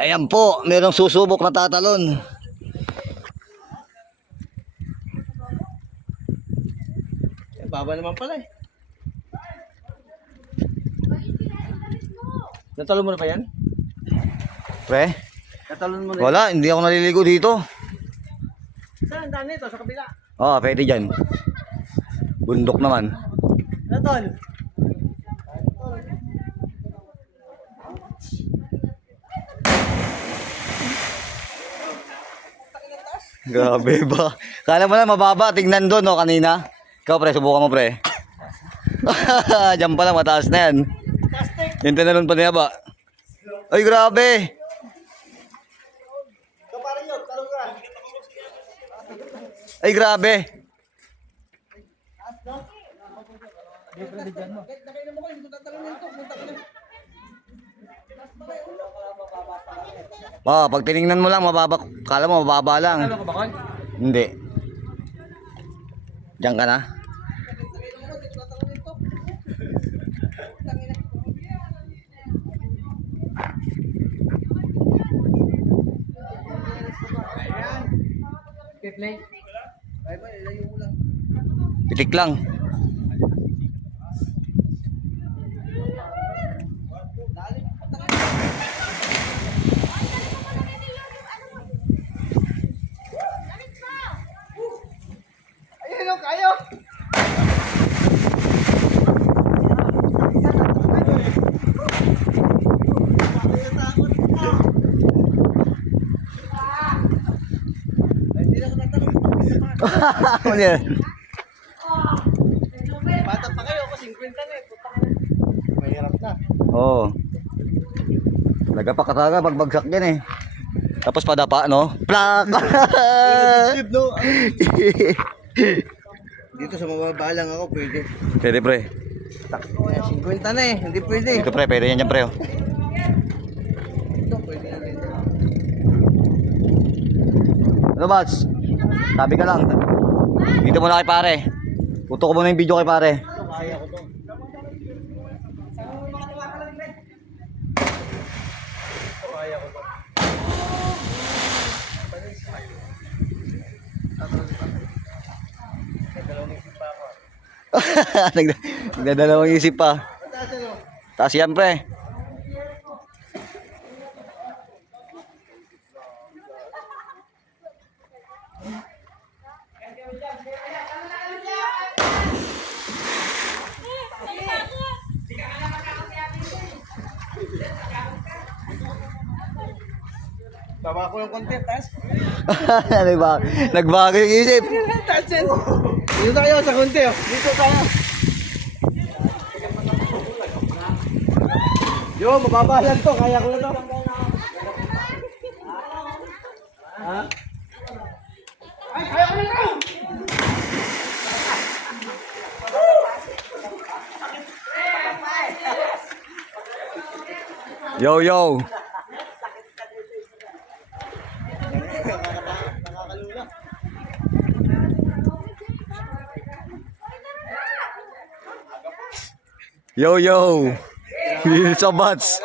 Ayan po, merong susubok na tatalon. Baba naman pala eh. Natalon mo na ba yan? Pre? Natalon mo na Wala, hindi ako naliligo dito. Saan? Daan nito, sa kabila. Oo, pwede dyan. Bundok naman. Natol. Grabe ba? Kala mo lang mababa, tingnan doon no, kanina. Ikaw pre, subukan mo pre. Diyan pala, mataas na yan. Yung tinalon pa niya ba? Ay, grabe. Ay, grabe. Pag tiningnan mo lang, mababa. Kala mo, mababa lang. Ano ka ba, Kon? Hindi. Diyan ka na? Okay, play. Bye-bye, ilayo mo lang. Pitik lang. Ayun, kayo! Ano yan? Bata pa kayo, ako 50 na eh. Puta ka na. Mahirap na. Oo. Nagapakataga pagbagsak yan eh. Tapos padapa, no? Plak! No? Dito sa mababa lang ako, pwede. Pwede pre. 50 na eh, hindi pwede. Dito pre, pwede yan dyan pre. Oh. Ito, pwede na rin. Ano Bats? Sabi ka lang. Dito muna kay pare. Puto ko muna yung video kay pare. Ito, kaya ko to. Kaya ko to. Dalawang isip pa ako. Nagdadalawang isip pa. Mataas ano? Taas yan pre. Baba ko ng konti, taas. Nagbago yung isip. Taas yan. Dito tayo sa konti oh. Dito tayo. Yo, mababa lang to. Kaya ko na to. Ha? Ay, kaya ko na to! Yo, yo. Nakakalula. Yo, yo. Sa Bats.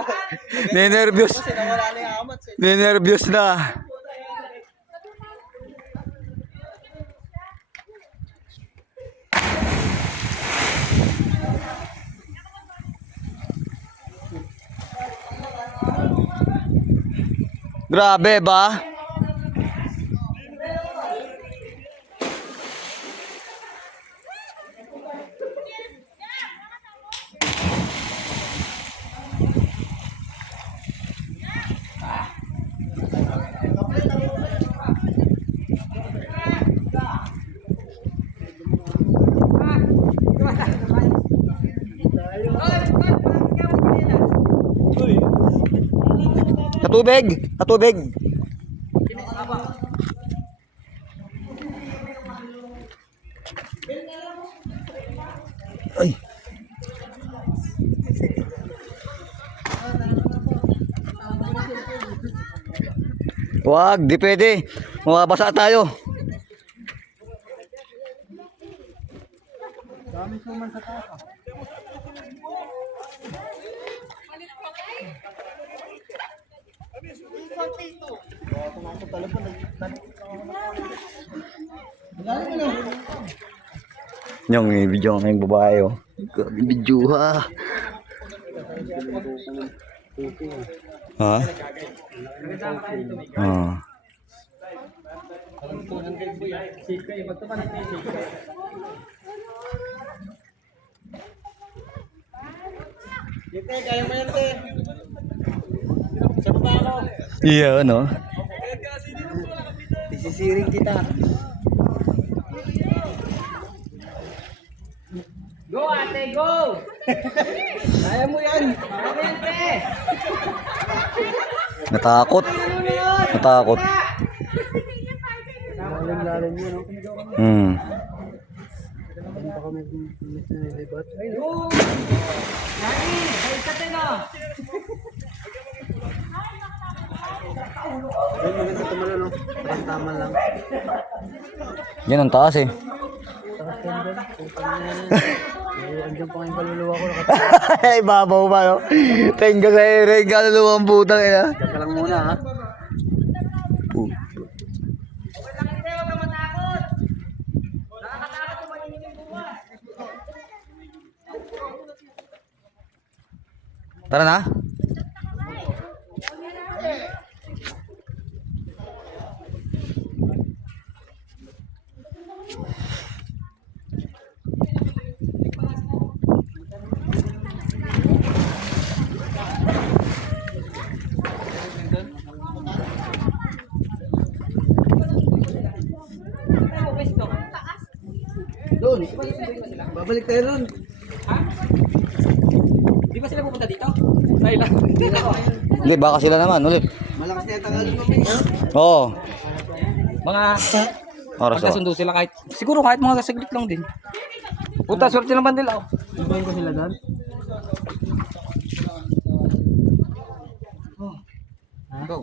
Ninervyos. Nawala na yung amat. Ninervyos na. Grabe ba? Katubig, katubig. Ay. Wag, di pwede. Mababasa tayo. Dami suman sa taas. Yung video ng babae oh. Grabe video ha. Ha? Ah. Dito, kaya mo yan, te. Sa baba ako. Iya ano? Isisiring kita. Go, ate, go! Kaya mo yan. Kaya mo yan, te. Natakot. Natakot. Lalim yun, no? Hmm. Baka kami miss na nilibat. Go! Lagi! Ay, kate na! Ay, maganda tumala, no? Parang tama lang. Yan ang taas eh. Takas yan doon. Andiyan pa nga yung kaluluwa ko. Ay, babaw pa no? Tenga sa ere, kaluluwang putang ina. Teka lang muna, ha? Tara na. Doon. Babalik tayo doon. Di ba sila pupunta dito? Ay lang. Hindi, baka sila naman ulit. Malakas na yung tangali mo, Ping. Oo. Mga Oras ako. pagkasundo sila kahit, siguro kahit mga saglit lang din. Puta, swerte ng bandil ako. Ibayin ko sila doon. Go.